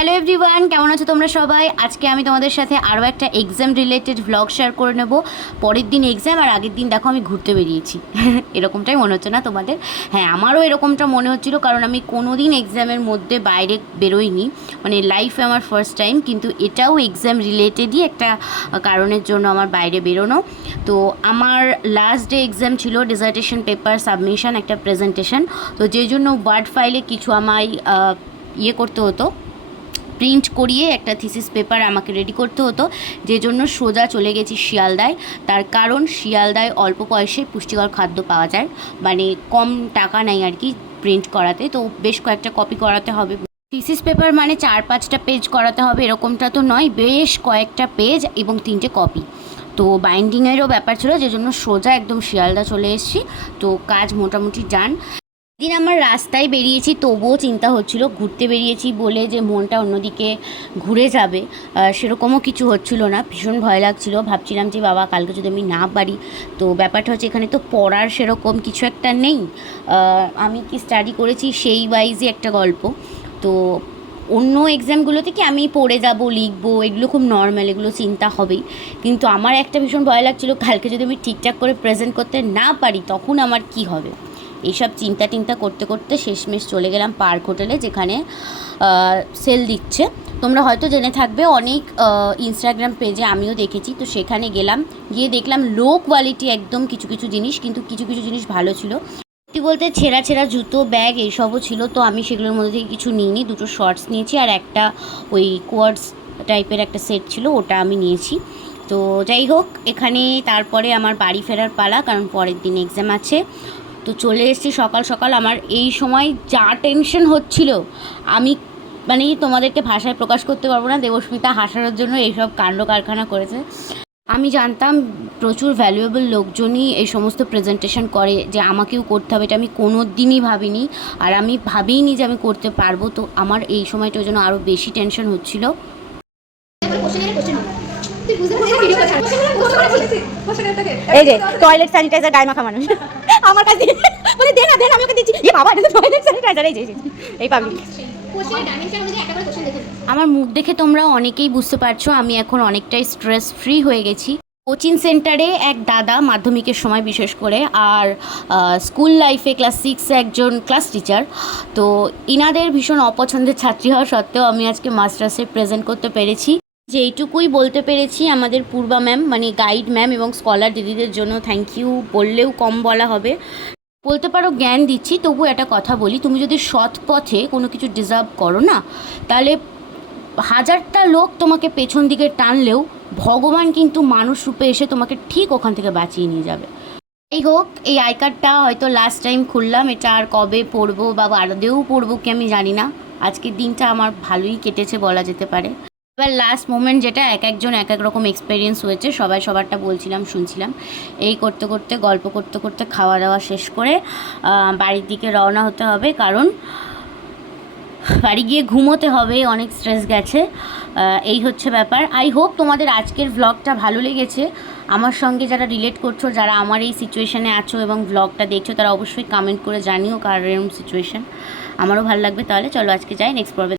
Hello everyone, কেমন আছো তোমরা সবাই? আজকে আমি তোমাদের সাথে আরও একটা এক্সাম রিলেটেড ভ্লগ শেয়ার করে নেব। পরের দিন এক্সাম আর আগের দিন দেখো আমি ঘুরতে বেরিয়েছি। এরকমটাই মনে হচ্ছে না তোমাদের? হ্যাঁ, আমারও এরকমটা মনে হচ্ছিল, কারণ আমি কোনো দিন এক্সামের মধ্যে বাইরে বেরোইনি, মানে লাইফে আমার ফার্স্ট টাইম। কিন্তু এটাও এক্সাম রিলেটেডই একটা কারণের জন্য আমার বাইরে বেরোনো। তো আমার লাস্ট ডে এক্সাম ছিল, ডিসার্টেশন পেপার সাবমিশন, একটা প্রেজেন্টেশন। তো যে জন্য ওয়ার্ড ফাইলে কিছু আমায় করতে হতো, প্রিন্ট করিয়ে একটা থিসিস পেপার আমাকে রেডি করতে হতো, যে জন্য সোজা চলে গেছি শিয়ালদায়। তার কারণ শিয়ালদায় অল্প পয়সায় পুষ্টিকর খাদ্য পাওয়া যায়, মানে কম টাকা নেই আর কি প্রিন্ট করাতে। তো বেশ কয়েকটা কপি করাতে হবে। থিসিস পেপার মানে 4-5টা পেজ করাতে হবে এরকমটা তো নয়, বেশ কয়েকটা পেজ এবং 3টে কপি। তো বাইন্ডিংয়েরও ব্যাপার ছিল, যে জন্য সোজা একদম শিয়ালদা চলে এসেছি। তো কাজ মোটামুটি ডান। দিন আমার রাস্তায় বেরিয়েছি, তবুও চিন্তা হচ্ছিল ঘুরতে বেরিয়েছি বলে যে মনটা অন্যদিকে ঘুরে যাবে, সেরকমও কিছু হচ্ছিল না। ভীষণ ভয় লাগছিল, ভাবছিলাম যে বাবা কালকে যদি আমি না পারি। তো ব্যাপারটা হচ্ছে এখানে তো পড়ার সেরকম কিছু একটা নেই। আমি কি স্টাডি করেছি সেই ওয়াইজই একটা গল্প। তো অন্য এক্সামগুলোতে কি আমি পড়ে যাব, লিখবো, এগুলো খুব নর্মাল, এগুলো চিন্তা হবেই। কিন্তু আমার একটা ভীষণ ভয় লাগছিল, কালকে যদি আমি ঠিকঠাক করে প্রেজেন্ট করতে না পারি তখন আমার কি হবে। এইসব চিন্তা করতে করতে শেষমেশ চলে গেলাম পার্ক হোটেলে, যেখানে সেল দিচ্ছে। তোমরা হয়তো জেনে থাকবে, অনেক ইনস্টাগ্রাম পেজে আমিও দেখেছি। তো সেখানে গেলাম, গিয়ে দেখলাম লো কোয়ালিটি একদম কিছু কিছু জিনিস, কিন্তু কিছু কিছু জিনিস ভালো ছিল। সত্যি বলতে ছেঁড়া ছেঁড়া জুতো, ব্যাগ এইসবও ছিল। তো আমি সেগুলোর মধ্যে থেকে কিছু নিইনি, দুটো শর্টস নিয়েছি আর একটা ওই কোয়ার্ডস টাইপের একটা সেট ছিল, ওটা আমি নিয়েছি। তো যাই হোক, এখানে তারপরে আমার বাড়ি ফেরার পালা, কারণ পরের দিন এক্সাম আছে। তো চলে এসেছি সকাল সকাল। আমার এই সময় যা টেনশন হচ্ছিল, আমি মানে তোমাদেরকে ভাষায় প্রকাশ করতে পারবো না। দেবস্মিতা হাসানোর জন্য এইসব কাণ্ড কারখানা করেছে। আমি জানতাম প্রচুর ভ্যালুয়েবল লোকজনই এই সমস্ত প্রেজেন্টেশন করে, যে আমাকেও করতে হবে, এটা আমি কোনো দিনই ভাবিনি। আর আমি ভাবিনি যে আমি করতে পারবো। তো আমার এই সময়টার জন্য আরও বেশি টেনশন হচ্ছিল। এই যে টয়লেট স্যানিটাইজার গায়ে মাখা মানুষ আমার কাছে বলে দে না আমি ওকে দিচ্ছি। এ বাবা, এটা তো টয়লেট স্যানিটাইজার। এই পাবলিক আমার মুখ দেখে তোমরা অনেকেই বুঝতে পারছো আমি এখন অনেকটাই স্ট্রেস ফ্রি হয়ে গেছি। কোচিং সেন্টারে এক দাদা, মাধ্যমিকের সময় বিশেষ করে, আর স্কুল লাইফে ক্লাস 6 একজন ক্লাস টিচার। তো ইনাদের ভীষণ অপছন্দের ছাত্রী হওয়া সত্ত্বেও আমি আজকে মাস্টার্সে প্রেজেন্ট করতে পেরেছি। যেইটুকুই বলতে পেরেছি, আমাদের পূর্বা ম্যাম মানে গাইড ম্যাম এবং স্কলার দিদিদের জন্য থ্যাংক ইউ বললেও কম বলা হবে। বলতে পারো জ্ঞান দিচ্ছি, তবু একটা কথা বলি, তুমি যদি সৎ পথে কোনো কিছু ডিজার্ভ করো না, তাহলে হাজারটা লোক তোমাকে পেছন দিকে টানলেও ভগবান কিন্তু মানুষ রূপে এসে তোমাকে ঠিক ওখান থেকে বাঁচিয়ে নিয়ে যাবে। এই হোক, এই আই কার্ডটা হয়তো লাস্ট টাইম খুললাম, এটা আর কবে পড়বো বা আদৌ পড়বো কি আমি জানি না। আজকের দিনটা আমার ভালোই কেটেছে বলা যেতে পারে। এবার লাস্ট মোমেন্ট যেটা, এক একজন এক এক রকম এক্সপিরিয়েন্স হয়েছে, সবাই সবারটা বলছিলাম, শুনছিলাম। এই করতে করতে গল্প করতে করতে খাওয়া দাওয়া শেষ করে বাড়ির দিকে রওনা হতে হবে, কারণ বাড়ি গিয়ে ঘুমোতে হবে, অনেক স্ট্রেস গেছে। এই হচ্ছে ব্যাপার। আই হোপ তোমাদের আজকের ভ্লগটা ভালো লেগেছে। আমার সঙ্গে যারা রিলেট করছো, যারা আমার এই সিচুয়েশানে আছো এবং ভ্লগটা দেখছো, তারা অবশ্যই কমেন্ট করে জানিও কার এরকম সিচুয়েশান। আমারও ভালো লাগবে। তাহলে চলো আজকে যাই, নেক্সট পর্বে